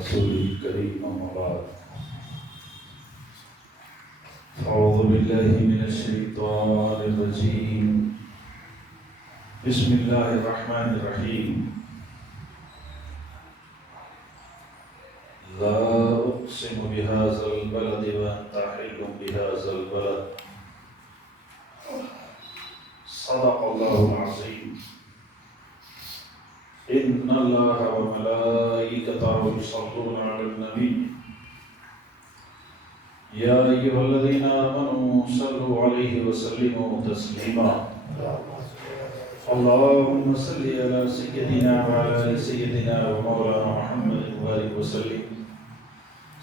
رسوله الكريم أما بعد أعوذ بالله من الشيطان الرجيم بسم الله الرحمن الرحيم لا أقسم بهذا البلد وأنت حل بهذا البلد صدق الله العظيم إن الله وملائكته يصلون على النبي يا أيها الذين آمنوا صلوا عليه وسلموا تسليما اللهم صل على سيدنا وعلى آل سيدنا ومولانا محمد وبارك وسلم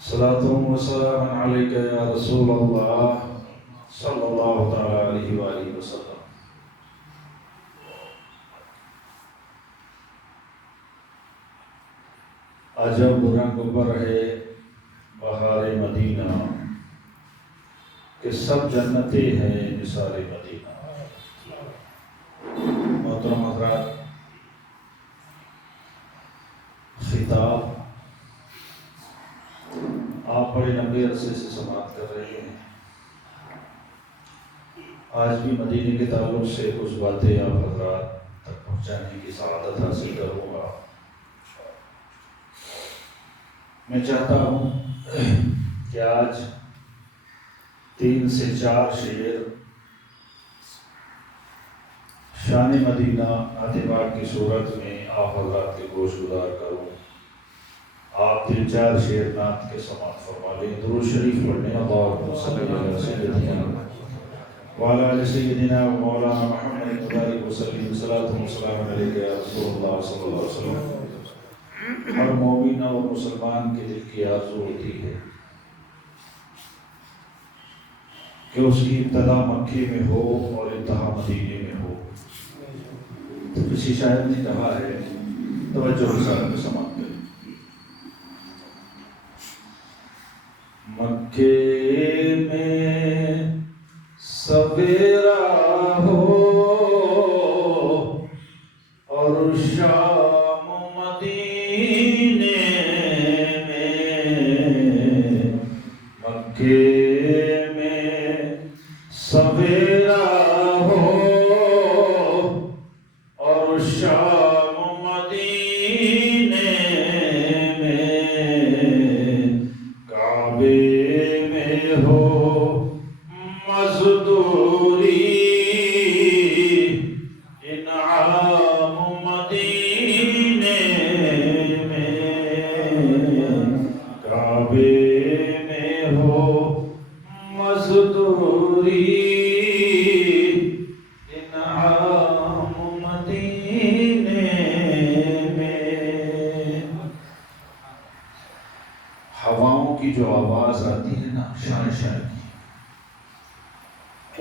صلاة وسلام عليك يا رسول الله صلى الله تعالى عليه وآله وسلم. عجب رنگ پر ہے بہار مدینہ کہ سب جنتیں ہیں نثار مدینہ. محترم حضرات، خطاب آپ بڑے لمبے عرصے سے سماعت کر رہے ہیں. آج بھی مدینے کے تعلق سے کچھ باتیں آپ حضرات تک پہنچانے کی سعادت حاصل کروں گا. میں چاہتا ہوں کہ آج 3 سے 4 شعر شان مدینہ نعت پاک کی صورت میں آپ حضرات کے گوش گزار کروں. آپ 3-4 شعر نعت کے سماعت فرما لیں. درود شریف پڑھنے اللہم صلی علی سیدنا وعلی آل سیدنا مولانا محمد وبارک وسلم صلاۃ و سلام علیک یا رسول اللہ صلی اللہ علیہ وسلم. ہر مومن اور مسلمان کے دل کی آرزو ہوتی ہے کہ اس کی ابتدا مکے میں ہو اور انتہا مدینے میں ہو. تو کسی شاعر نے کہا ہے، توجہ کے ساتھ میں سماعت کریں. مکے میں سویرا ہو اور شام مدینے میں، مکے میں سویرا ہو اور شام مدینے میں، کعبے میں ہو مزدوری انعام مدینے میں، کعبے میں ہو مزدوری انعام مدینے میں. ہواؤں کی جو آواز آتی ہے نا شان شان کی،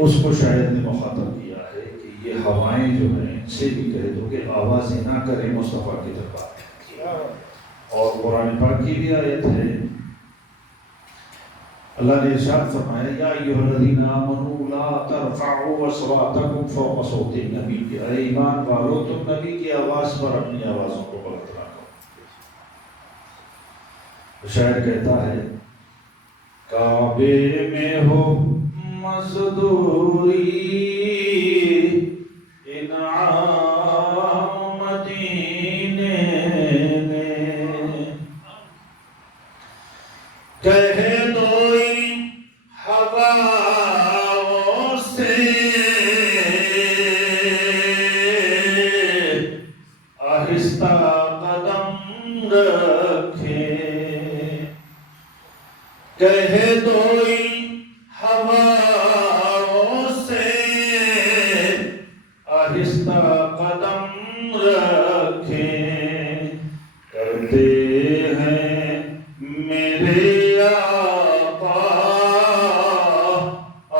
اس کو شاعر نے مخاطب کیا ہے کہ یہ ہوائیں جو ہیں ان سے بھی کہہ دو کہ آوازیں نہ کریں مصطفیٰ کی دربار. اور قرآن پاک کی بھی آیت ہے، اللہ نے ارشاد فرمایا یا ایھا الذین آمنوا لا ترفعوا اصواتکم فوق صوت النبی، کہ اے ایمان والو تم نبی کی آواز پر اپنی آوازوں کو بلند نہ کرو. شاعر کہتا ہے کعبے میں ہو مزدوری انعام مدینے میں، کہہ دو ان ہواؤں سے آہستہ قدم رکھیں، کہہ دو ان ہواؤں سے آہستہ قدم رکھیں، کرتے ہیں میرے آقا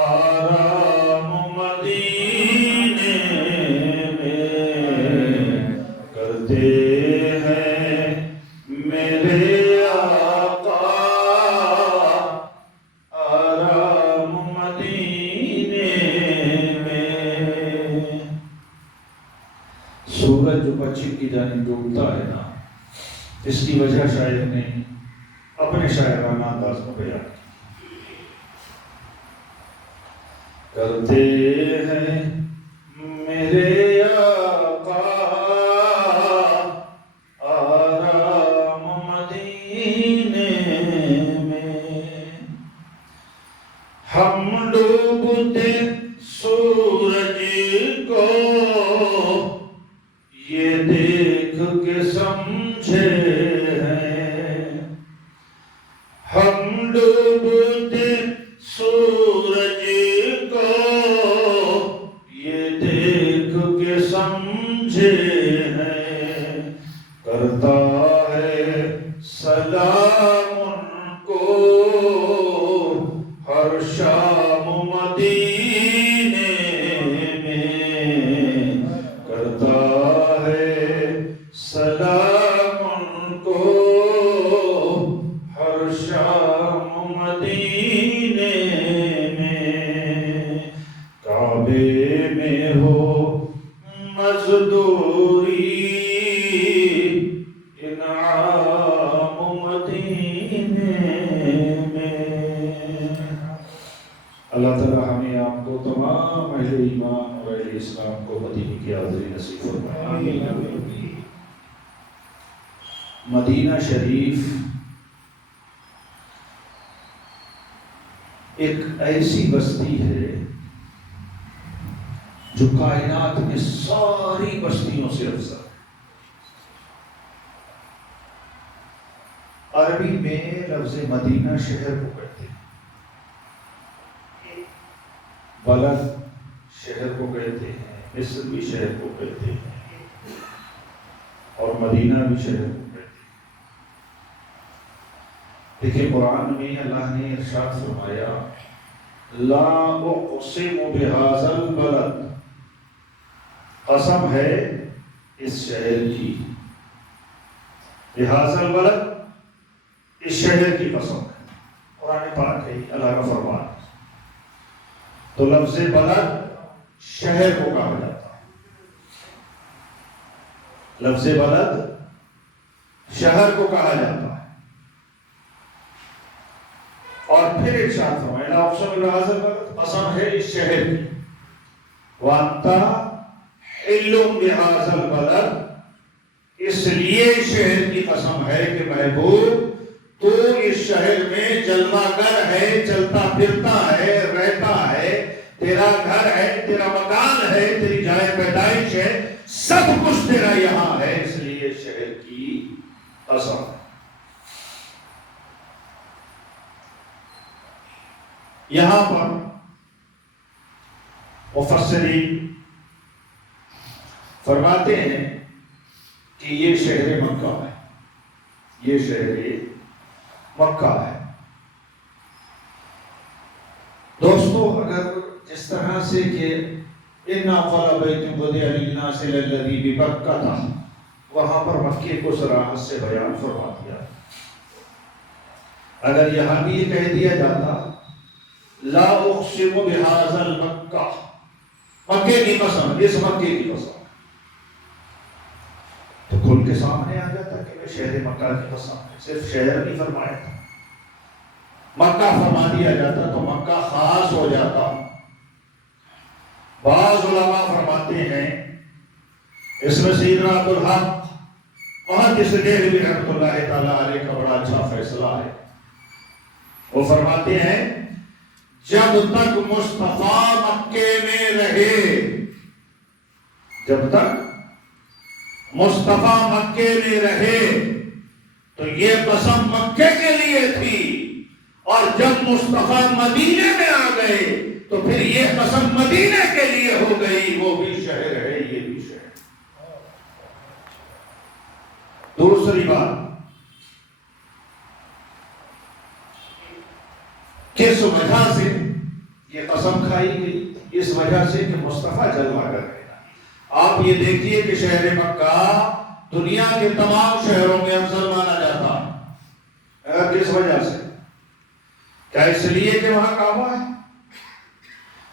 آرام مدینے میں، کرتے ہیں میرے آقا آرام مدینے میں. سورج جو پچھم کی جانب ڈوبتا ہے نا، اس کی وجہ شاعر نے اپنے شاعرانہ انداز میں بیان کرتے ہیں میرے آقا آرام مدینے میں، ہم ڈوبتے سورج کو یہ دیکھ کے سمجھے ہیں، ہم ڈوبتے سورج کو یہ دیکھ کے سمجھے ہیں، کرتا ہے سلام ان کو ہر شام مدینے میں، کرتا ہے سلام ان کو ہر شام مدینے میں، کعبے میں ہو مزدوری انعام مدینے میں۔ اللہ تعالیٰ ہمیں آپ کو تمام اہل ایمان اور اہل اسلام کو مدینے کی حاضری نصیب فرمائے۔ مدینہ شریف ایک ایسی بستی ہے جو کائنات میں ساری بستیوں سے افضل ہے۔ عربی میں لفظ مدینہ شہر کو کہتے ہیں، بلد شہر کو کہتے ہیں، مصر بھی شہر کو کہتے ہیں، اور مدینہ بھی شہر کو کہتے ہیں۔ دیکھیں قرآن میں اللہ نے ارشاد فرمایا لا اقسم بہذا البلد، قسم ہے اس شہر کی، بہذا البلد اس شہر کی قسم ہے، قرآن پاک ہے اللہ کا فرمان۔ تو لفظ بلد شہر کو کہا جاتا ہے، لفظ بلد شہر کو کہا جاتا ہے۔ اور پھر ارشاد فرمایا لا اقسم بہذا البلد، قسم ہے اس شہر کی، وانت حل بہذا البلد، اس لیے شہر کی قسم ہے کہ محبوب تو اس شہر میں جلوہ گر ہے، چلتا پھرتا ہے، رہتا ہے، تیرا گھر ہے، تیرا مکان ہے، تیری جائے پیدائش ہے، سب کچھ تیرا یہاں ہے، اس لیے شہر کی قسم ہے۔ یہاں پر مفسرین فرماتے ہیں کہ یہ شہر مکہ ہے، یہ شہر مکہ ہے۔ دوستو اگر جس طرح سے کہ اِنَّا أَوَّلَ بَيْتٍ وُضِعَ لِلنَّاسِ لَلَّذِي بِبَكَّةَ، وہاں پر مکے کو صراحت سے بیان فرما دیا۔ اگر یہاں بھی یہ کہہ دیا جاتا لا اقسم بہذا المکہ، مکے کی قسم، اس مکے کی قسم، تو کھل کے سامنے آ جاتا کہ میں شہر مکہ کی قسم ہے، صرف شہر نہیں فرمایا تھا، مکہ فرما دیا جاتا تو مکہ خاص ہو جاتا۔ بعض علماء فرماتے ہیں اس میں سیدنا عبدالحق محدث دہلوی رحمۃ اللہ تعالیٰ علیہ کا بڑا اچھا فیصلہ ہے۔ وہ فرماتے ہیں جب تک مصطفیٰ مکے میں رہے، جب تک مصطفیٰ مکے میں رہے تو یہ قسم مکے کے لیے تھی، اور جب مصطفیٰ مدینے میں آ گئے تو پھر یہ قسم مدینے کے لیے ہو گئی، وہ بھی شہر ہے یہ بھی شہر۔ دوسری بات، کس وجہ سے یہ قسم کھائی گئی؟ اس وجہ سے کہ مصطفیٰ جلوہ گر ہے۔ آپ یہ دیکھیے کہ شہر مکہ دنیا کے تمام شہروں میں افضل مانا جاتا ہے۔ کس وجہ سے؟ کیا اس لیے کہ وہاں کعبہ ہے؟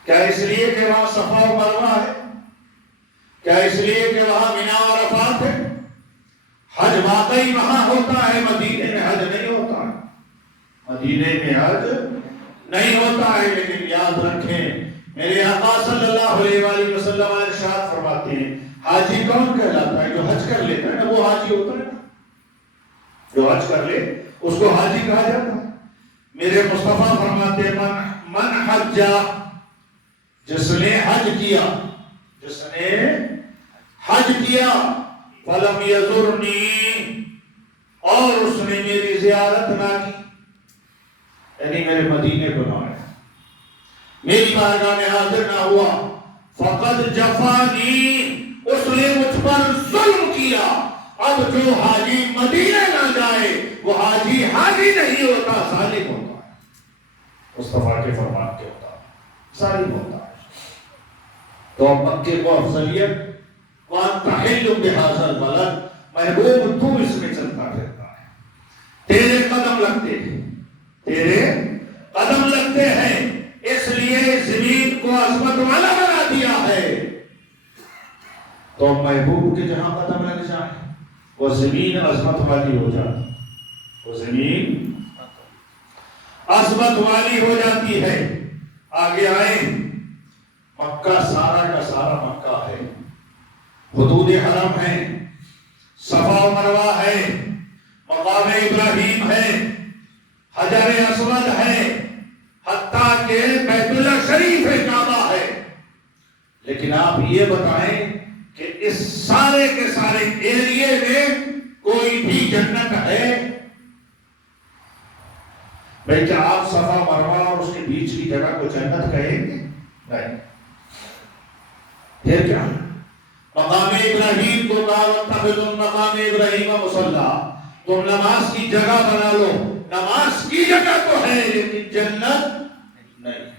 کیا اس لیے کہ وہاں صفا و مروہ ہے؟ کیا اس لیے کہ وہاں مینا اور عرفات ہے؟ حج واقعی وہاں ہوتا ہے، مدینے میں حج نہیں ہوتا ہے۔ مدینے میں حج نہیں ہوتا ہے، لیکن یاد رکھیں میرے آقا صلی اللہ علیہ وآلہ وسلم ارشاد فرماتے ہیں حاجی کون کہلاتا ہے؟ جو حج کر لیتا ہے نا وہ حاجی ہوتا ہے نا، جو حج کر لے اس کو حاجی کہا جاتا ہے۔ میرے مصطفیٰ فرماتے ہیں من حجا، جس نے حج کیا، جس نے حج کیا، فلم یزرنی، اور اس نے میری زیارت نہ کی، یعنی میرے مدینے کو نہ آیا، میری بارگاہ میں حاضر نہ ہوا، فقد جفانی، اس نے مجھ پر ظلم کیا۔ اب جو حاجی مدینے نہ جائے وہ حاجی حاجی نہیں ہوتا، ظالم ہوتا ہے، مصطفیٰ کے فرمان کے ہوتا ہے، ظالم ہوتا ہے۔ تو مکے کو افضلیت، وَأَنْتَ حِلٌّ بِهَٰذَا الْبَلَدِ، محبوب تو اس میں چلتا رہتا ہے، تیرے قدم لگتے ہیں، تیرے قدم لگتے ہیں، اس لیے زمین کو عظمت والا بنا دیا ہے۔ تو محبوب کے جہاں قدم لگ جائیں وہ زمین عظمت والی ہو جاتی، وہ زمین عظمت والی ہو جاتی ہے۔ آگے آئیں، مکہ سارا کا سارا مکہ ہے، حدود حرم ہے، صفا و مروہ ہے، مقام ابراہیم ہے، حجر اسود ہے، حتیٰ کہ بیت اللہ شریف کعبہ ہے۔ لیکن آپ یہ بتائیں کہ اس سارے کے سارے ایریے میں کوئی بھی جنت ہے؟ بھئی کیا آپ صفا مروہ اور اس کے بیچ کی جگہ کو جنت کہیں گے؟ نہیں۔ پھر کیا؟ مقام ابراہیم کو کہا وَاتَّخِذُوا مقام ابراہیم مصلی، تم نماز کی جگہ بنا لو، نماز کی جگہ تو ہے لیکن جنت نہیں۔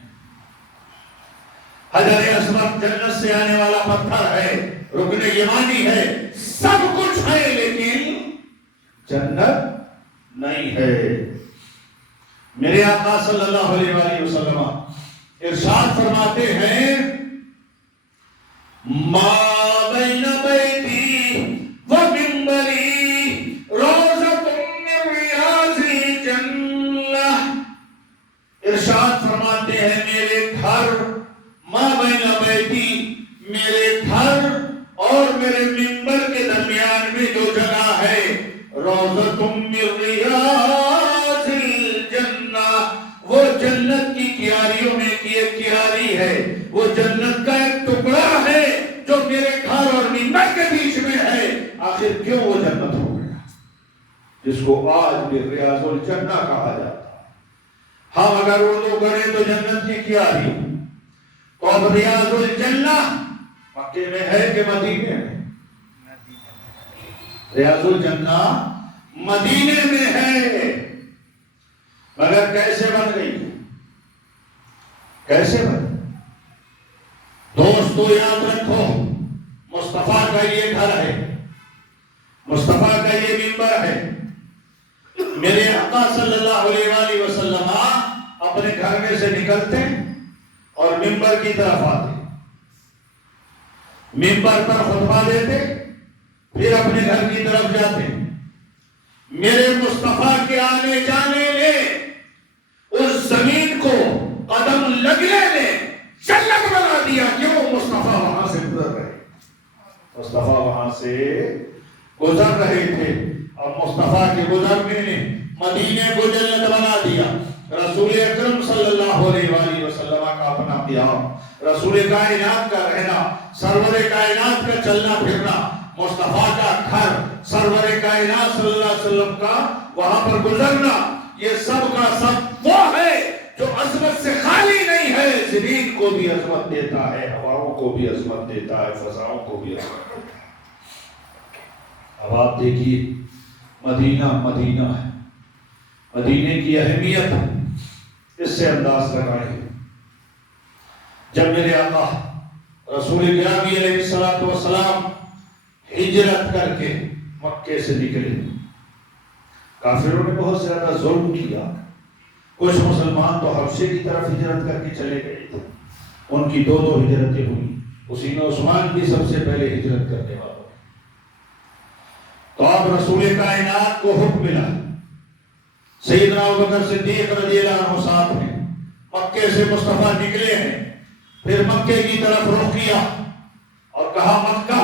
حجر اسود جنت سے آنے والا پتھر ہے، رکن یمانی ہے، سب کچھ ہے لیکن جنت نہیں ہے۔ میرے آقا صلی اللہ علیہ وآلہ وسلم ارشاد فرماتے ہیں ما بین بیتی و منبری روضۃ من ریاض الجنہ، ارشاد فرماتے ہیں میرے گھر، ما بین بیتی، میرے گھر اور میرے منبر کے درمیان میں جو جگہ ہے، روضۃ من ریاض الجنہ، وہ جنت کی کیاریوں میں کی ایک کیاری ہے، وہ جنت کا ایک ٹکڑا ہے جو میرے گھر اور منبر کے بیچ میں ہے۔ آخر کیوں وہ جنت ہو گیا جس کو آج بھی ریاض الجنہ کہا جاتا ہے؟ ہم اگر اردو کریں تو جنت کی کیاری، تو اب ریاض الجنہ مکے میں ہے کہ مدینے میں؟ ریاض الجنہ مدینے میں ہے، مگر کیسے بن گئی؟ کیسے بن؟ دوستو یاد رکھو، مصطفیٰ کا یہ گھر ہے، مصطفیٰ کا یہ منبر ہے۔ میرے آقا صلی اللہ علیہ وآلہ وسلم اپنے گھر میں سے نکلتے اور منبر کی طرف آتے، منبر پر خطبہ دیتے، پھر اپنے گھر کی طرف جاتے۔ میرے مصطفیٰ کے آنے جانے نے اس زمین کو قدم لگنے نے جنت بنا دیا۔ کیوں؟ مصطفیٰ وہاں سے گزر رہے، مصطفیٰ وہاں سے گزر رہے تھے، اب مصطفیٰ کے گزرنے نے مدینے کو جنت بنا دیا۔ رسول اکرم صلی اللہ علیہ وآلہ وسلم کا اپنا قیام، رسول کائنات کا رہنا، سرور کائنات کا چلنا پھرنا، مصطفیٰ کا گھر، سرور کائنات صلی اللہ علیہ وسلم کا وہاں پر گزرنا، یہ سب کا سب وہ ہے جو عظمت سے خالی نہیں ہے، زمین کو بھی عظمت دیتا ہے، ہواؤں کو بھی عظمت دیتا ہے، فضاؤں کو بھی عظمت دیتا ہے۔ اب آپ دیکھیے مدینہ مدینہ ہے، مدینے کی اہمیت اس سے انداز لگائے۔ جب میرے آقا رسول گرامی علیہ الصلوۃ والسلام ہجرت کر کے مکے سے نکلے، کافروں نے بہت زیادہ ظلم کیا، کچھ مسلمان تو حبشے کی طرف ہجرت کر کے چلے گئے تھے، ان کی دو ہجرتیں ہوئی، اسی میں عثمان بھی سب سے پہلے ہجرت کرنے والا۔ تو اب رسول کائنات کو حکم ملا، سیدنا ابوبکر صدیق رضی اللہ عنہ ساتھ ہیں، مکے سے مصطفیٰ نکلے ہیں، پھر مکے کی طرف رخ کیا اور کہا مکہ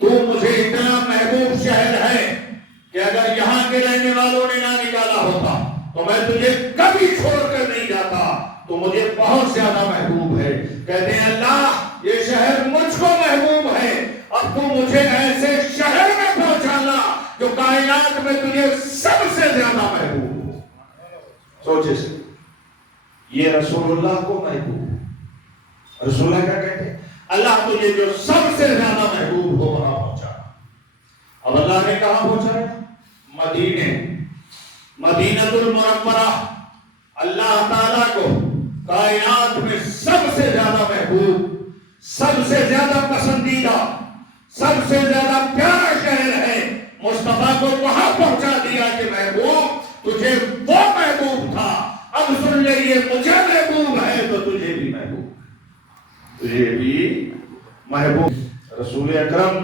تو مجھے اتنا محبوب شہر ہے کہ اگر یہاں کے رہنے والوں نے نہ نکالا ہوتا تو میں تجھے کبھی چھوڑ کر نہیں جاتا، تو مجھے بہت زیادہ محبوب ہے۔ کہتے ہیں اللہ یہ شہر مجھ کو محبوب ہے، اب تو مجھے ایسے شہر میں پہنچانا جو کائنات میں تجھے سب سے زیادہ محبوب ہو۔ سوچے سے یہ رسول اللہ کو محبوب، رسول اللہ کیا کہتے ہیں؟ اللہ تجھے جو سب سے زیادہ محبوب ہو وہاں پہنچا۔ اب اللہ نے کہاں پہنچایا؟ مدینے، مدینہ المنورہ۔ اللہ تعالیٰ کو کائنات میں سب سے زیادہ محبوب، سب سے زیادہ پسندیدہ، سب سے زیادہ پیارا شہر ہے، مصطفیٰ کو وہاں پہنچا دیا کہ محبوب تجھے وہ محبوب تھا، اب سن لے یہ مجھے محبوب ہے تو تجھے بھی محبوب، تجھے بھی محبوب۔ رسول اکرم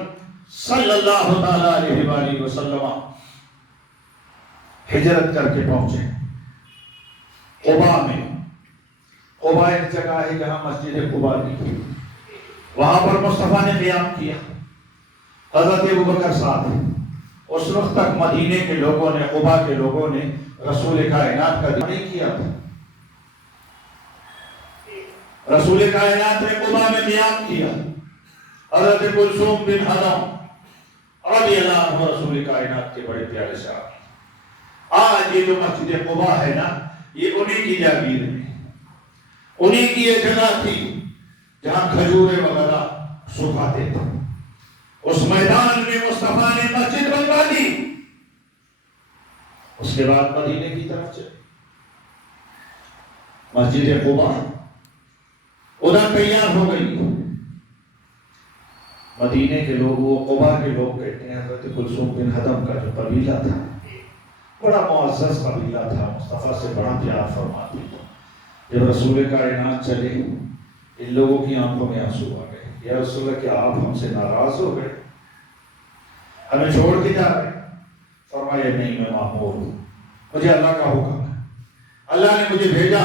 صلی اللہ تعالیٰ علیہ وآلہ وسلم ہجرت کر کے پہنچے قباء میں۔ قباء ایک جگہ ہے جہاں مسجد قباء تھی، وہاں پر مصطفیٰ نے قیام کیا، حضرت ابوبکر ساتھ۔ اس وقت تک مدینے کے لوگوں نے، قباء کے لوگوں نے رسول کائنات کا دفاع نہیں کیا تھا۔ رسول کائنات نے قباء میں قیام کیا، حضرت کلثوم بن حضم رضی اللہ عنہ رسول کائنات کے بڑے پیارے صاحب۔ آج یہ جو مسجد قباء ہے نا، یہ انہی کی جاگیر ہے، انہی کی یہ جگہ تھی جہاں کھجورے وغیرہ سکھاتے تھے۔ اس میدان میں مصطفیٰ نے مسجد بنوا دی، اس کے بعد مدینے کی طرف چلے۔ مسجد قباء ادھر تیار ہو گئی، مدینے کے لوگ، وہ قباء کے لوگ کہتے ہیں حضرت کلثوم بن حضم کا جو قبیلہ تھا بڑا معزز قبیلہ تھا، مصطفیٰ سے بڑا پیار فرماتے تھے۔ جب رسول کائنات چلے ان لوگوں کی آنکھوں میں آنسو آ گئے، یا رسول اللہ کیا آپ ہم سے ناراض ہو گئے، ہمیں چھوڑ کے جا رہے؟ فرمایا نہیں، میں مامور ہوں، مجھے اللہ کا حکم ہے، اللہ نے مجھے بھیجا۔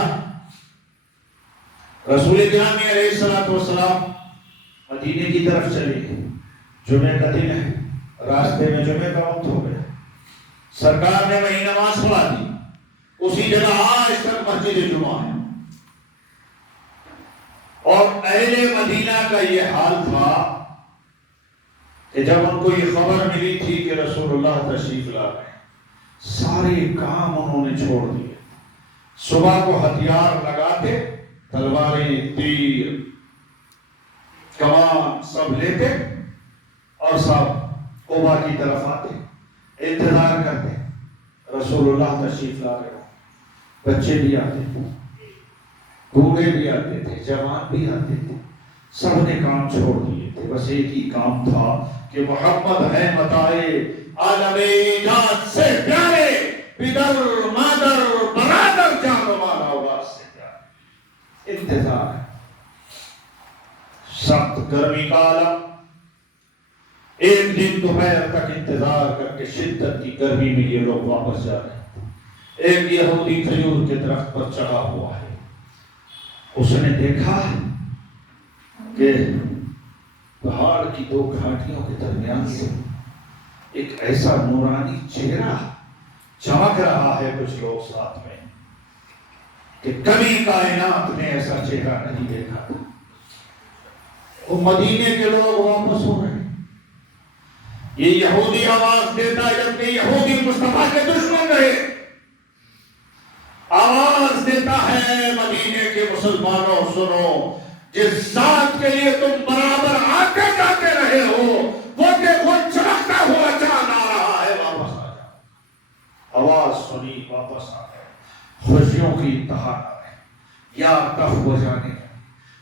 رسول گرامی علیہ الصلوۃ والسلام مدینے کی طرف چلے، جمعہ کا دن ہے، راستے میں جمعہ کا وقت ہو گیا، سرکار نے وہیں نماز پڑھا دی، اسی جگہ آج تک مسجد جمعہ ہے۔ اور اہل مدینہ کا یہ حال تھا کہ جب ان کو یہ خبر ملی تھی کہ رسول اللہ تشریف لا رہے ہیں، سارے کام انہوں نے چھوڑ دیے، صبح کو ہتھیار لگاتے، تلواریں، تیر، کمان سب لیتے اور سب قباء کی طرف آتے، انتظار کرتے، رسول اللہ تشریف لا رہے ہیں۔ بچے بھی آتے تھے، بوڑھے بھی آتے تھے، جوان بھی آتے تھے، سب نے کام چھوڑ دیے تھے، بس ایک ہی کام تھا کہ محمد ہے متائے عالم ایجاد سے پیارے، پدر مادر برادر جان و مال اولاد سے پیارے۔ انتظار ہے، سخت گرمی کا عالم، ایک دن دوپہر تک انتظار کر کے شدت کی گرمی میں یہ لوگ واپس جا رہے ہیں۔ ایک یہودی کھجور کے درخت پر چڑھا ہوا ہے، اس نے دیکھا کہ پہاڑ کی دو گھاٹیوں کے درمیان سے ایک ایسا نورانی چہرہ چمک رہا ہے، کچھ لوگ ساتھ میں، کہ کبھی کائنات نے ایسا چہرہ نہیں دیکھا تھا۔ وہ مدینے کے لوگ واپس ہو رہے ہیں، یہ یہودی آواز دیتا ہے، جبکہ یہودی مصطفیٰ کے دشمن رہے، آواز دیتا ہے مدینے کے مسلمانوں سنو، جس ذات کے لیے تم برابر آتے جاتے رہے ہو، وہ دیکھو چمکتا ہوا چاند آ رہا ہے، واپس آ جاؤ۔ آواز سنی، واپس آ گئے، خوشیوں کی انتہا نہ رہی، یا تف بجانے لگے،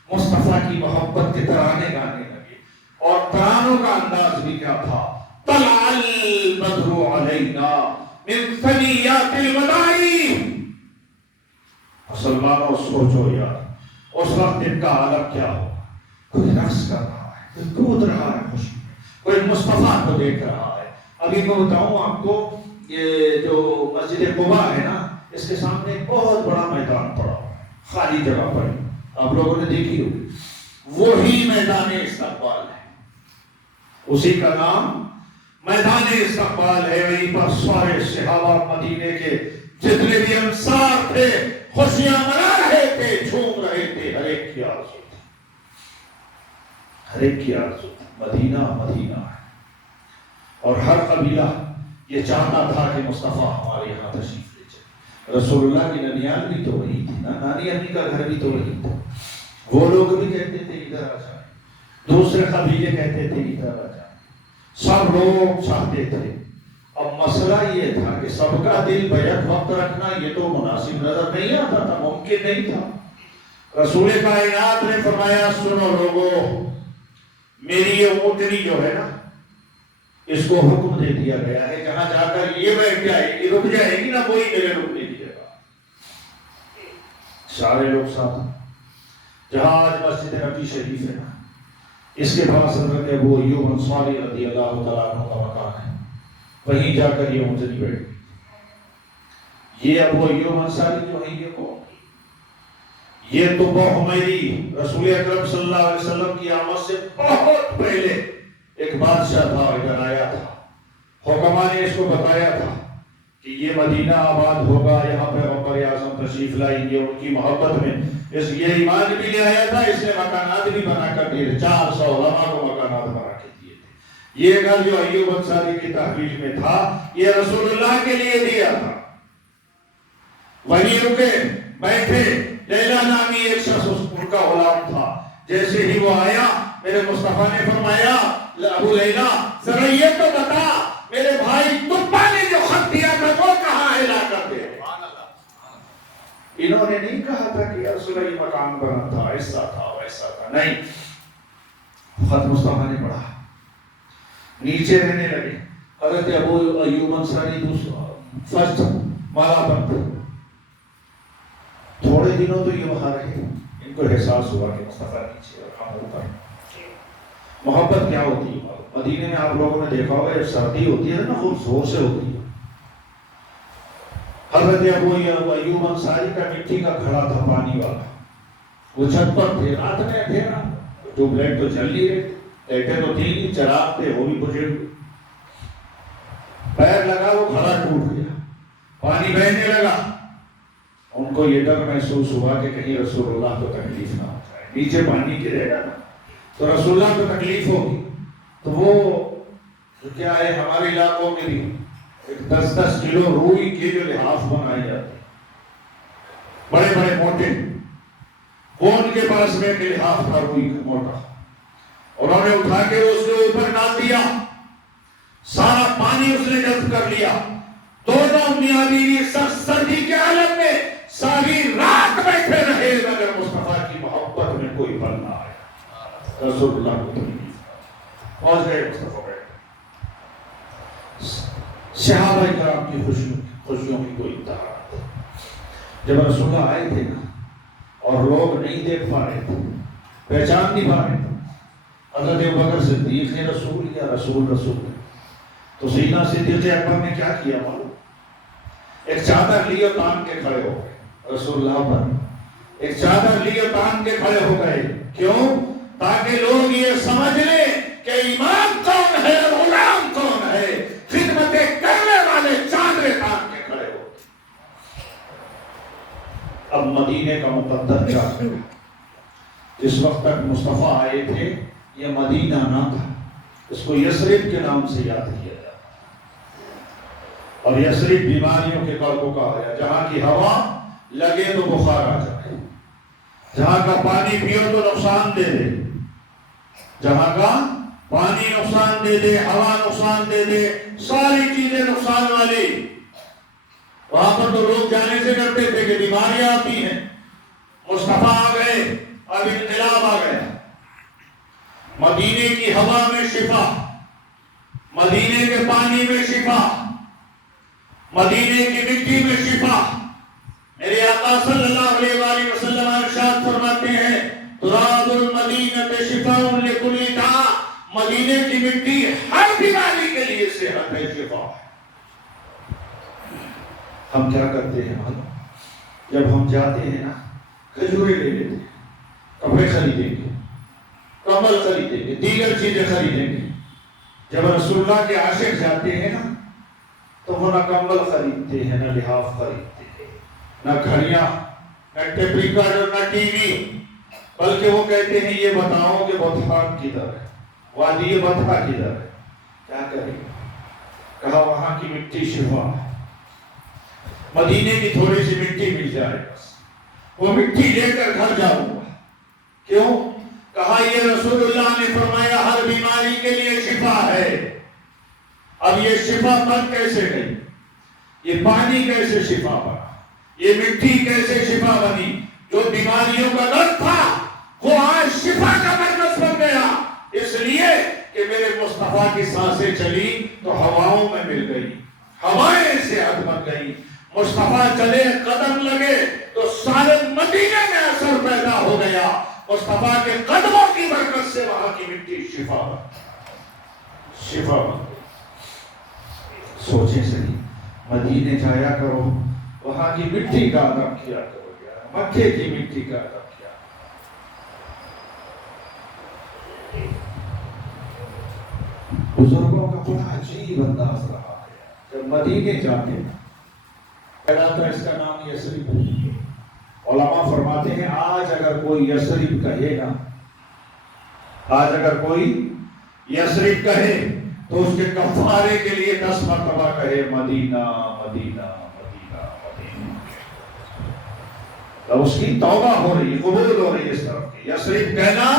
مصطفیٰ کی محبت کے ترانے گانے لگے، اور ترانوں کا انداز بھی کیا تھا؟ طلع البدر علینا من ثنیات الوداع۔ مسلمانوں سوچو یار، اس وقت ان کا عالم کیا ہو، کوئی رقص کر رہا ہے، کوئی کود رہا ہے خوشی میں، کوئی مصطفیٰ کو دیکھ رہا ہے۔ ابھی میں بتاؤں آپ کو، یہ جو مسجد قباء ہے نا، اس کے سامنے ایک بہت بڑا میدان پڑا خالی جگہ پر، آپ لوگوں نے دیکھی ہوگی، وہی میدان استقبال ہے، اسی کا نام میدان استقبال ہے۔ وہیں پر سارے صحابہ مدینے کے جتنے بھی انصار تھے خوشیاں منا رہے تھے، جھوم رہے تھے، ہر ایک کی آرزو تھی، ہر ایک کی آرزو تھی مدینہ مدینہ ہے، اور ہر قبیلہ یہ چاہتا تھا کہ مصطفیٰ ہمارے یہاں تشریف لے جائے۔ رسول اللہ کی ننیال بھی تو وہی تھی نا، نانی امی کا گھر بھی تو وہی تھا، وہ لوگ بھی کہتے تھے ادھر آ جائیں، دوسرے قبیلے کہتے تھے ادھر آ جائیں، سب لوگ چاہتے تھے۔ اب مسئلہ یہ تھا کہ سب کا دل بیک وقت رکھنا یہ تو مناسب نظر نہیں آتا تھا، ممکن نہیں تھا۔ رسول کائنات نے فرمایا سنو لوگو، میری یہ اونٹنی جو ہے نا، اس کو حکم دے دیا گیا ہے جہاں جا کر یہ بیٹھ جائے گی، رک جائے گی نا، وہی میرے رکنے کی جگہ۔ سارے لوگ ساتھ، جہاں آج مسجد نبی شریف ہے نا، اس کے پاس حضرت ابو ایوب انصاری رضی اللہ تعالیٰ عنہ کا مکان ہے، وہیں جا کر یہ اونٹنی بیٹھ گئی۔ یہ ابو ایوب انصاری جو ہے یہ کون؟ یہ تو حمیری رسول اکرم صلی اللہ علیہ وسلم کی آمد سے بہت پہلے ایک بادشاہ تھا، ادھر آیا تھا، حکما نے اس کو بتایا تھا کہ یہ مدینہ آباد ہوگا، یہاں پہ پیغمبر اعظم تشریف لائیں گے، ان کی محبت میں اس یہ ایمان بھی لے آیا تھا، اس نے مکانات بھی بنا کر دیے، 400 علماء کو مکانات بنا کے دیے تھے۔ یہ گھر جو ایوب انصاری کی تحویل میں تھا، یہ رسول اللہ کے لیے دیا تھا۔ وہیں رکے بیٹھے، لیلا نامی ایک شخص ان کا غلام تھا، جیسے ہی وہ آیا میرے مصطفیٰ نے فرمایا ابو لیلا ذرا یہ تو بتا میرے بھائی تبا نے جو خط دیا تھا وہ کہاں ہے، لا کر دے۔ انہوں نے نہیں کہا تھا کہ رسول اللہ مکان بنا تھا، ایسا تھا ویسا تھا، نہیں، خط مصطفیٰ نے پڑھا، نیچے رہنے لگے۔ حضرت ابو ایوب انصاری فرسٹ مالا بند، تھوڑے دنوں تو یہ وہاں رہے، ان کو احساس ہوا کہ مصطفیٰ نیچے اور ہم اوپر۔ محبت کیا ہوتی ہے مدینے میں، آپ لوگوں نے دیکھا ہوگا جب سردی ہوتی ہے نا خوب زور سے ہوتی ہے۔ حضرت ابو ایوب انصاری کا مٹی کا گھڑا تھا پانی والا، وہ چھت پر تھے، رات میں اندھیرا، ٹیوب لائٹ تو جل نہیں رہے، لائٹیں تو تھی نہیں، چراغ تھے وہ بھی بجھے، پیر لگا وہ گھڑا ٹوٹ گیا، پانی بہنے لگا۔ ان کو یہ ڈر محسوس ہوا کہ کہیں رسول اللہ کو تکلیف نہ ہو جائے، نیچے پانی گرے گا نا تو رسول اللہ کو تکلیف ہوگی۔ تو وہ کیا ہے، ہمارے علاقوں میں بھی 10-10 کلو روئی کے جو لحاف بنائے جاتے بڑے بڑے موٹے، وہ ان کے پاس میں ایک لحاف تھا روئی کا موٹا، انہوں نے اٹھا کے اس کے اوپر ڈال دیا، سارا پانی اس نے جذب کر لیا، دونوں میاں بیوی سردی کے عالم میں ساری رات بیٹھے رہے مگر مصطفیٰ کی محبت میں کوئی پل نہ آیا۔ رسول اللہ کو تکلیف پہنچ گئے، مصطفیٰ بیٹھے، صحابہ کرام کی خوشیوں کی کوئی انتہا نہیں۔ جب رسول اللہ آئے تھے نا اور لوگ نہیں دیکھ پا رہے تھے، پہچان نہیں پا رہے تھے، حضرت ابوبکر صدیق نے رسول یا رسول تو سیدنا صدیق اکبر نے کیا کیا معلوم؟ ایک چادر لی اور تان کے کھڑے ہو گئے رسول اللہ پر، ایک چادر لی اور تان کے کھڑے ہو گئے، کیوں؟ تاکہ لوگ یہ سمجھ لیں کہ امام کون ہے اور غلام کون ہے، خدمتیں کرنے والے چادریں تان کے کھڑے ہو گئے۔ اب مدینے کا مقدر کیا ہے؟ جس وقت تک مصطفیٰ آئے تھے یہ مدینہ نہ تھا، اس کو یثرب کے نام سے یاد کیا جاتا، اور یثرب بیماریوں کے گھر کو کہا گیا، جہاں کی ہوا لگے تو بخار آ جائے، جہاں کا پانی پیو تو نقصان دے دے، جہاں کا پانی نقصان دے دے، ہوا نقصان دے دے، ساری چیزیں نقصان والی، وہاں پر تو لوگ جانے سے ڈرتے تھے کہ بیماریاں آتی ہیں۔ مصطفیٰ آ گئے، اب انقلاب آ گیا، مدینے کی ہوا میں شفا، مدینے کے پانی میں شفا، مدینے کی مٹی میں شفا۔ میرے آقا صلی اللہ علیہ وآلہ وسلم ارشاد فرماتے ہیں تراب المدینہ شفاء لکل داء، مدینے کی مٹی ہر بیماری کے لیے صحت ہے، شفا ہے۔ ہم کیا کرتے ہیں جب ہم جاتے ہیں نا، کھجورے لے لیتے ہیں، کپڑے خریدیں گے، کمبل خریدیں گے، دیگر چیزیں خریدیں گے۔ جب رسول اللہ کے عاشق جاتے ہیں نا تو وہ نہ کمبل خریدتے ہیں، نہ لحاف خریدتے ہیں، نہ گھڑیاں، نہ ٹیپ ریکارڈر، نہ ٹی وی، بلکہ وہ کہتے ہیں یہ بتاؤ کہ بطحا کدھر ہے، وادی بطحا کدھر ہے۔ کیا کریں؟ کہا وہاں کی مٹی شفا ہے، مدینے کی تھوڑی سی مٹی مل جائے بس، وہ مٹی لے کر گھر جاؤں گا۔ کیوں؟ کہا یہ رسول اللہ نے فرمایا ہر بیماری کے لیے شفا ہے۔ اب یہ شفا بن کیسے گئی؟ یہ پانی کیسے شفا بنا؟ یہ مٹی کیسے شفا بنی؟ جو بیماریوں کا درد تھا وہ آج شفا کا مرکز بن گیا، اس لیے کہ میرے مصطفیٰ کی سانسیں چلی تو ہواؤں میں مل گئی، ہوائیں صحت بن گئی۔ مصطفیٰ چلے، قدم لگے تو سارے مدینے میں اثر پیدا ہو گیا۔ مصطفیٰ کے قدموں کی برکت سے وہاں کی مٹی شفا بن گئی۔ سوچیں صحیح، مدینے جایا کرو، وہاں کی مٹی کا ادب کیا کرو، مکے کی مٹی کا ادب کیا۔ بزرگوں کا بڑا عجیب انداز رہا ہے، جب مدینے جاتے ہیں کہلاتا ہے اس کا نام یثرب ہے۔ علماء فرماتے ہیں آج اگر کوئی یثرب کہے گا، آج اگر کوئی یثرب کہے تو اس کے کفارے کے لیے 10 مرتبہ کہے مدینہ مدینہ مدینہ مدینہ، تو اس کی توبہ ہو رہی ہے، قبول ہو رہی ہے اس طرف کی۔ یثرب کہنا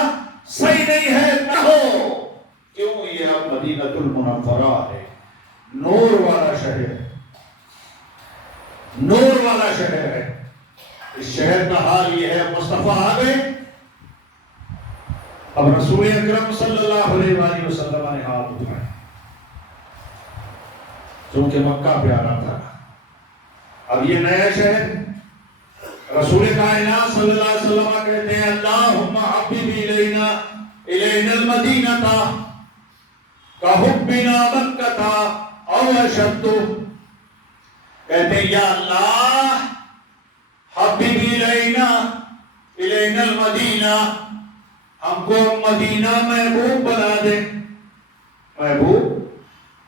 صحیح نہیں ہے، نہ ہو۔ کیوں؟ یہ اب مدینہ المنورہ ہے، نور والا شہر ہے، نور والا شہر ہے۔ اس شہر کا حال یہ ہے، مصطفیٰ آ گئے، اب رسول اکرم صلی اللہ علیہ وآلہ وسلم نے ہاتھ اٹھائے، چونکہ مکہ پیارا تھا، اب یہ نیا شہر۔ رسول کائنات صلی اللہ علیہ وسلم کہتے ہیں اللہم حبب الینا المدینہ کحبنا مکہ او اشد، کہتے ہیں یا اللہ حبب الینا المدینہ، ہم کو مدینہ محبوب بنا دے، محبوب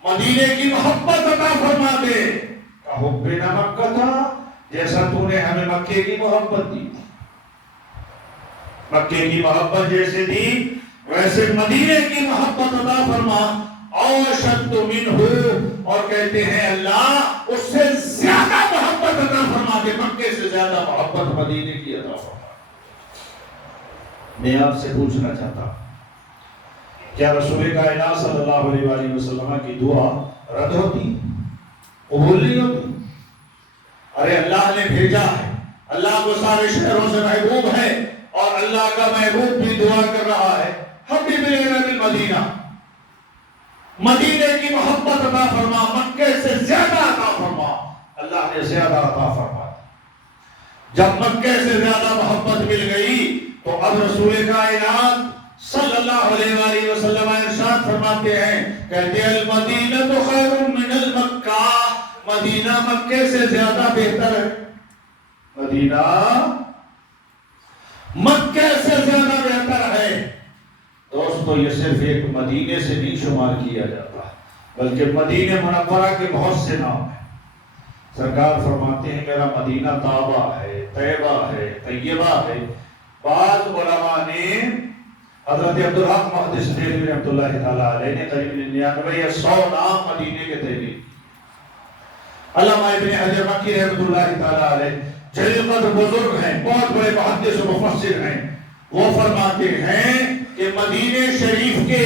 مدینے کی محبت عطا فرما دے، کحبنا مکہ، جیسا تو نے ہمیں مکے کی محبت دی، مکے کی محبت جیسے دی ویسے مدینے کی محبت عطا فرما، او اشد منہ، اور کہتے ہیں اللہ اس سے زیادہ محبت عطا فرما دے، مکے سے زیادہ محبت مدینے کی عطا فرما۔ میں آپ سے پوچھنا چاہتا ہوں کیا رسول کائنات صلی اللہ علیہ وآلہ وسلم کی دعا رد ہوتی، قبول نہیں ہوتی؟ ارے اللہ نے بھیجا ہے، اللہ کو سارے شہروں سے محبوب ہے، اور اللہ کا محبوب بھی دعا کر رہا ہے حبب الینا المدینہ، مدینے کی محبت عطا فرما، مکے سے زیادہ عطا فرما۔ اللہ نے زیادہ عطا فرما، جب مکے سے زیادہ محبت مل گئی تو اب رسول کائنات صلی اللہ علیہ وآلہ وسلم ارشاد فرماتے ہیں، کہتے ہیں المدینہ خیر من المکہ، مدینہ مکے سے زیادہ بہتر ہے، مدینہ مکے سے زیادہ بہتر ہے۔ دوستو یہ صرف ایک مدینے سے نہیں شمار کیا جاتا، بلکہ مدینہ منورہ کے بہت سے نام ہیں۔ سرکار فرماتے ہیں میرا مدینہ طابہ ہے، طیبہ ہے، طیبہ ہے۔ بعض علماء نے حضرت عبدالحق محدث دہلوی رحمۃ اللہ تعالیٰ علیہ نے قریب 99 یا 100 نام مدینے کے تحریر۔ علامہ ابن حجر مکی رحمۃ اللہ تعالیٰ علیہ جلیل قدر بزرگ ہیں، بہت بڑے محدث و مفسر ہیں، وہ فرماتے ہیں کہ مدینہ شریف کے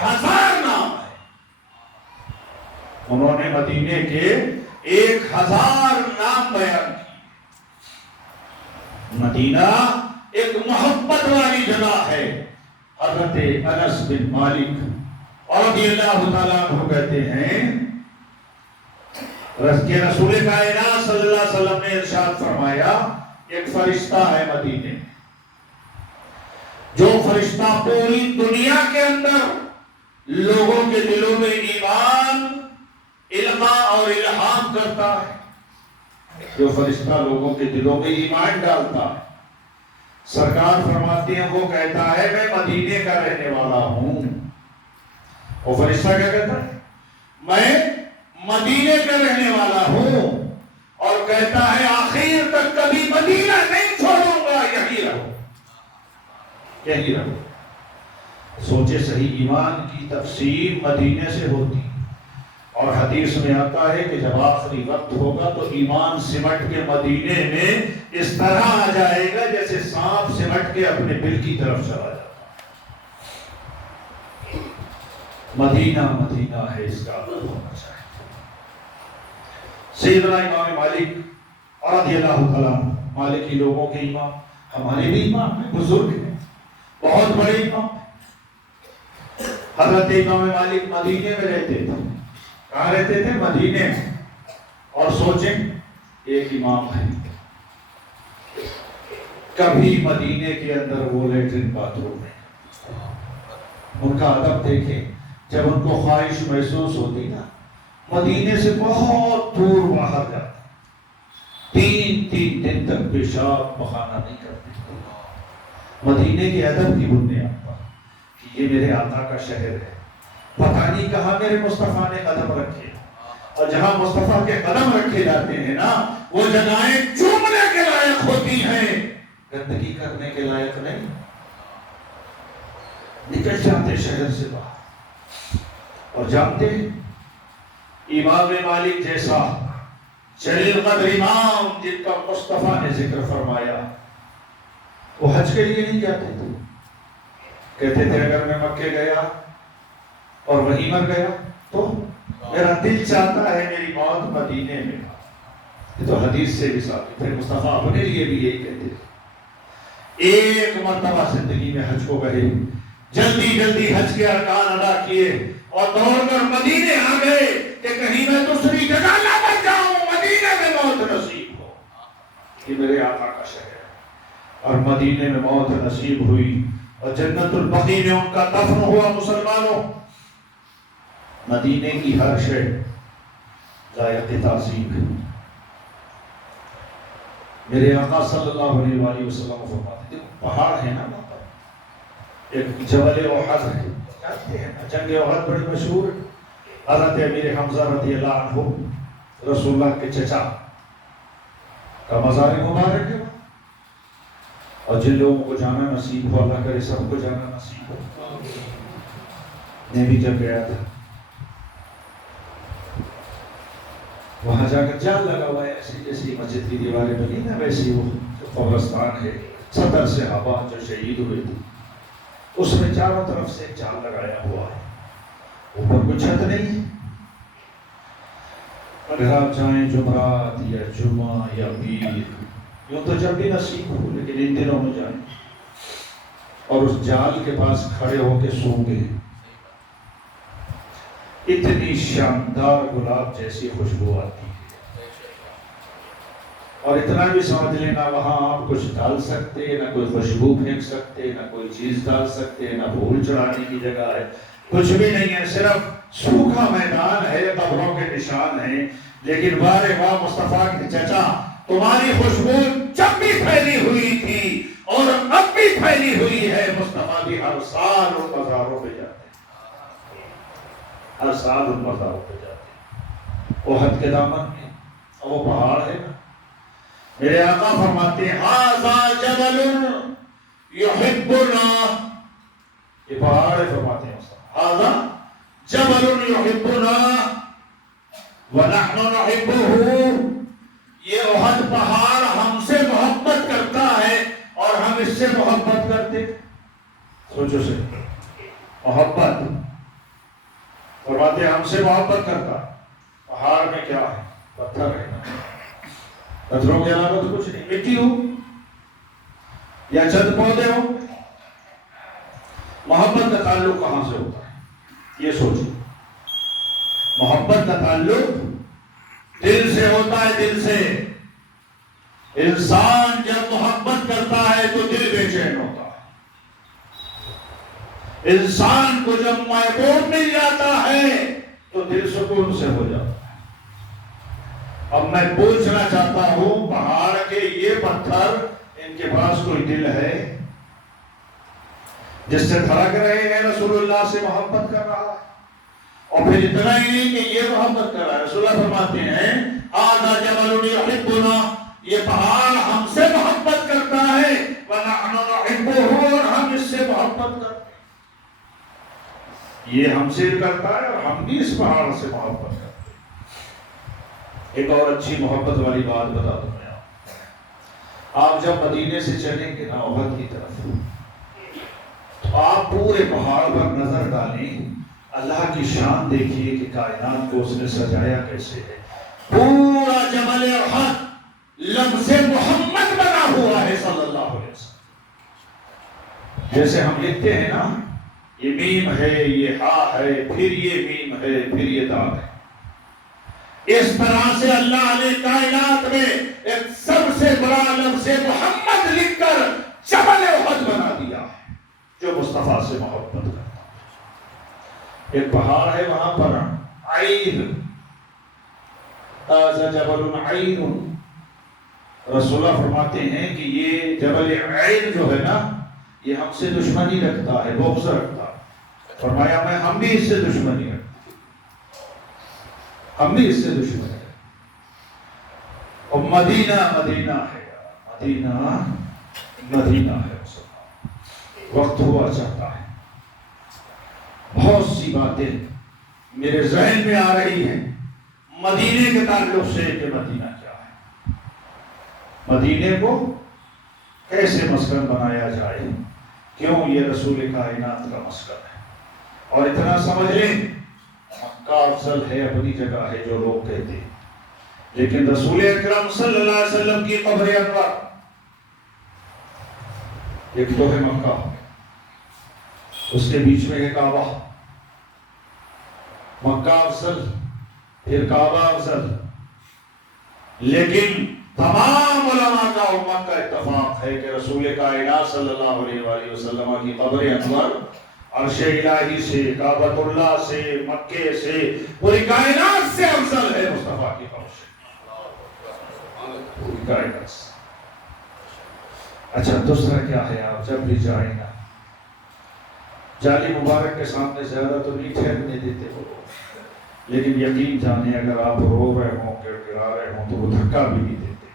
1000 نام ہیں۔ انہوں نے مدینے کے 1000 نام بیان کیے۔ مدینہ ایک محبت والی جگہ ہے۔ حضرت انس بن مالک رضی اللہ تعالیٰ عنہ کہتے ہیں کہ رسول کائنات صلی اللہ علیہ وسلم نے ارشاد فرمایا ایک فرشتہ ہے مدینے، جو فرشتہ پوری دنیا کے اندر لوگوں کے دلوں میں ایمان، علم اور الہام کرتا ہے، جو فرشتہ لوگوں کے دلوں میں ایمان ڈالتا ہے۔ سرکار فرماتے ہیں وہ کہتا ہے میں مدینے کا رہنے والا ہوں۔ وہ فرشتہ کیا کہتا ہے؟ میں مدینے کا رہنے والا ہوں، اور کہتا ہے آخر تک کبھی مدینہ نہیں چھوڑوں گا، یہی رہو، یہی رہو۔ سوچے صحیح، ایمان کی تفسیر مدینے سے ہوتی، اور حدیث میں آتا ہے کہ جب آخری وقت ہوگا تو ایمان سمٹ کے مدینے میں اس طرح آ جائے گا جیسے سانپ سمٹ کے اپنے بل کی طرف چلا جاتا۔ مدینہ مدینہ ہے، اس کا عدد ہونا چاہیے۔ سیدنا امام مالک رضی اللہ تعالیٰ، مالکی لوگوں کے امام، ہمارے بھی امام ہیں، بزرگ ہیں، بہت بڑے امام ہیں۔ حضرت امام مالک مدینے میں رہتے تھے۔ کہاں رہتے تھے؟ مدینے میں۔ اور سوچیں، ایک امام ہے، کبھی مدینے کے اندر وہ لیٹرن باتھ روم ہے۔ ان کا ادب دیکھیں، جب ان کو خواہش محسوس ہوتی نا، مدینے سے بہت دور باہر جاتے، 3 دن تک پیشاب پخانہ نہیں کرتے۔ مدینے کے ادب کی بنیاد پر کہ یہ میرے آقا کا شہر ہے، پتہ نہیں کہاں میرے مصطفیٰ نے قدم رکھے، اور جہاں مصطفیٰ کے قدم رکھے جاتے ہیں نا، وہ جگہیں چومنے کے لائق ہوتی ہیں، گندگی کرنے کے لائق نہیں۔ نکل جاتے شہر سے باہر۔ اور جانتے ہیں امام مالک جیسا جلیل قدر امام جن کا مصطفیٰ نے ذکر فرمایا، وہ حج کے لیے نہیں جاتے تھے۔ کہتے تھے اگر میں مکے گیا اور وہیں مر گیا تو میرا دل چاہتا ہے میری موت مدینے میں۔ یہ تو حدیث سے بھی ثابت ہے، مصطفیٰ اپنے لیے بھی یہی کہتے تھے۔ ایک مرتبہ زندگی میں حج کو گئے، جلدی جلدی حج کے ارکان ادا کیے، اور دوڑ کر مدینے آ گئے کہ کہیں میں دوسری جگہ نہ بچ جاؤں، مدینے میں موت نصیب ہو۔ یہ میرے آقا کا شہر ہے، اور مدینے میں موت نصیب ہوئی، اور جنت البقیع میں ان کا دفن ہوا۔ مسلمانوں، مدینے کی ہر شے لائق تعظیم ہے۔ میرے آقا صلی اللہ علیہ وآلہ وسلم فرماتے تھے، پہاڑ ہے نا وہاں پر، ایک جبل احد ہے، جانتے ہیں جنگ احد بڑی مشہور ہے۔ حضرت امیر حمزہ رضی اللہ عنہ رسول اللہ کے چچا کا مزار مبارک ہے، اور جن لوگوں کو جانا نصیب ہو، اللہ کرے سب کو جانا نصیب ہو۔ میں بھی جب گیا تھا وہاں جا کر جال لگا ہوا ہے، ایسی جیسی مسجد کی دیواریں بنی نا ویسی وہ قبرستان ہے، 70 صحابہ جو شہید ہوئے تھے، اس میں چاروں طرف سے جال لگایا ہوا ہے، اوپر کوئی چھت نہیں۔ اگر آپ چاہیں جمعرات یا جمعہ یا پیر، یوں تو جب بھی نصیب ہو، لیکن ان دنوں میں جائیں اور اس جال کے پاس کھڑے ہو کے سو گئے، اتنی شاندار گلاب جیسی خوشبو آتی ہے، اور اتنا بھی سمجھ لینا وہاں آپ کچھ ڈال سکتے، نہ کوئی خوشبو پھینک سکتے، نہ کوئی چیز ڈال سکتے، نہ پھول چڑھانے کی جگہ ہے، کچھ بھی نہیں ہے، صرف سوکھا میدان ہے، قبروں کے نشان ہیں۔ لیکن بارے واہ مصطفیٰ کے چچا، تمہاری خوشبو جب بھی پھیلی ہوئی تھی اور اب بھی پھیلی ہوئی ہے، مصطفیٰ بھی ہر سال ان مزاروں پہ جاتے ہیں، ہر سال ان مزاروں پہ جاتے ہیں، احد کے دامن میں، اور وہ پہاڑ ہے نا، میرے آقا فرماتے ہیں ھذا جبل یحبنا، یہ پہاڑ ہے، فرماتے ہیں ھذا جبل یحبنا ونحن نحبہ، یہ احد پہاڑ ہم سے محبت کرتا ہے اور ہم اس سے محبت کرتے۔ سوچو سے، محبت، فرماتے ہیں ہم سے محبت کرتا، پہاڑ میں کیا ہے؟ پتھر ہے، پتھروں کے علاوہ تو کچھ نہیں، مٹی ہو یا چند پودے ہو، محبت کا تعلق کہاں سے ہوتا ہے؟ یہ سوچو، محبت کا تعلق دل سے ہوتا ہے، دل سے۔ انسان جب محبت کرتا ہے تو دل بے چین ہوتا ہے، انسان کو جب محبوب مل جاتا ہے تو دل سکون سے ہو جاتا ہے۔ اب میں پوچھنا چاہتا ہوں دل ہے جس سے دھڑک رہے ہیں رسول اللہ سے محبت کر رہا ہے، اور پھر اتنا ہی نہیں کہ یہ محبت کر رہا ہے، رسول اللہ فرماتے ہیں آذا جبل یحبنا، یہ پہاڑ ہم سے محبت کرتا ہے، ونحن نحبه، اور ہم اس سے محبت کرتے ہیں، یہ ہم سے کرتا ہے اور ہم بھی اس پہاڑ سے محبت کرتے ہیں۔ ایک اور اچھی محبت والی بات بتا دوں میں آپ جب مدینے سے چلیں گے نا احد کی طرف، تو آپ پورے پہاڑ پر نظر ڈالیں، اللہ کی شان دیکھیے کہ کائنات کو اس نے سجایا کیسے ہے، پورا جبل احد لفظ محمد بنا ہوا ہے صلی اللہ علیہ وسلم۔ جیسے ہم لکھتے ہیں نا یہ میم ہے، یہ ہا ہے، پھر یہ میم ہے، پھر یہ دال ہے، اس طرح سے اللہ نے کائنات میں ایک سب سے بڑا لفظ محمد لکھ کر جبل احد بنا دیا ہے جو مصطفیٰ سے محبت کرتا ہے۔ ایک پہاڑ ہے وہاں پر عین، هذا جبل عین، رسول اللہ فرماتے ہیں کہ یہ جبل عین جو ہے نا یہ ہم سے دشمنی رکھتا ہے، بغض رکھتا ہے، فرمایا میں ہم بھی اس سے دشمنی رکھتے، ہم بھی اس سے دشمنی رکھتے، اور مدینہ مدینہ ہے، مدینہ مدینہ ہے، وقت ہوا چاہتا ہے، بہت سی باتیں میرے ذہن میں آ رہی ہیں مدینے کے تعلق سے کہ مدینہ کیا ہے، مدینے کو کیسے مسکن بنایا جائے، کیوں یہ رسول کائنات کا مسکن ہے، اور اتنا سمجھ لیں مکہ افضل ہے، اپنی جگہ ہے جو لوگ کہتے ہیں، لیکن رسول اکرم صلی اللہ علیہ وسلم کی قبر انور ایک تو ہے مکہ، اس کے بیچ میں ہے کعبہ، مکہ افضل پھر کعبہ افضل، لیکن تمام علماء کا امت کا اتفاق ہے کہ رسول کائنات صلی اللہ علیہ وآلہ وسلم کی قبر انور عرش الہی سے، کعبۃ اللہ سے، مکے سے، پوری کائنات سے افضل ہے مصطفیٰ کی قبر سے، پوری کائنات سے۔ اچھا دوسرا کیا ہے، آپ جب بھی جائیں گا جالی مبارک کے سامنے زیادہ تو نہیں ٹھہرنے دیتے ہو، لیکن یقین جانے اگر آپ رو رہے ہوں گڑگڑا رہے ہوں تو وہ دھکا بھی نہیں دیتے،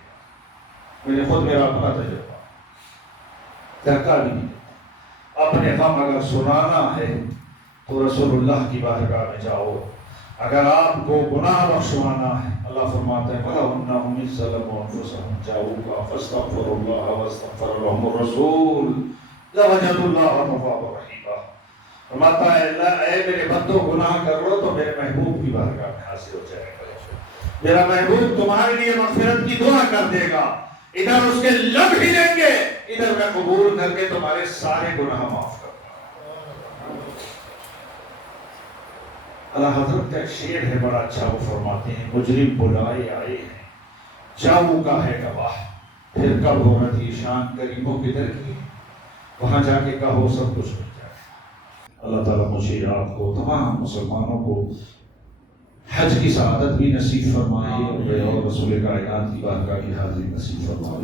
میں نے خود میرا اپنا تجربہ، دھکا بھی نہیں دیتے، اپنے غم اگر سنانا ہے تو رسول اللہ کی بارگاہ میں جاؤ، اگر آپ کو گناہ بخشوانا ہے اللہ فرماتا ہے وَلَهُنَّهُمْ إِذْ ظَلَمُوا أَنفُسَهُمْ جَاءُوكَ فَاسْتَغْفَرُوا اللَّهَ وَاسْتَغْفَرَ لَهُمُ الرَّسُولُ لَوَجَدُوا اللَّهَ تَوَّابًا رَحِيمًا، فرماتا ہے اللہ اے میرے بندو گناہ کر لو تو میرے محبوب کی بارگاہ میں حاضر ہو جائے گا، میرا محبوب تمہارے لیے مغفرت کی دعا کر دے گا، ادھر اس کے لب ہی لیں گے، ادھر میں قبول کر کے تمہارے سارے گناہ معاف کر دوں۔ اللہ حضرت کا ایک شعر ہے بڑا اچھا، وہ فرماتے ہیں مجرم بلائے آئے ہیں جاؤ کا ہے گواہ، پھر کب ہو رہی شان کریموں کی در کی، وہاں جا کے کہو سب کچھ مل جائے۔ اللہ تعالیٰ مجھے آپ کو تمام مسلمانوں کو حج کی سعادت بھی نصیب فرمائے اور رسول کائنات کی بارگاہ کی حاضری نصیب فرمائے۔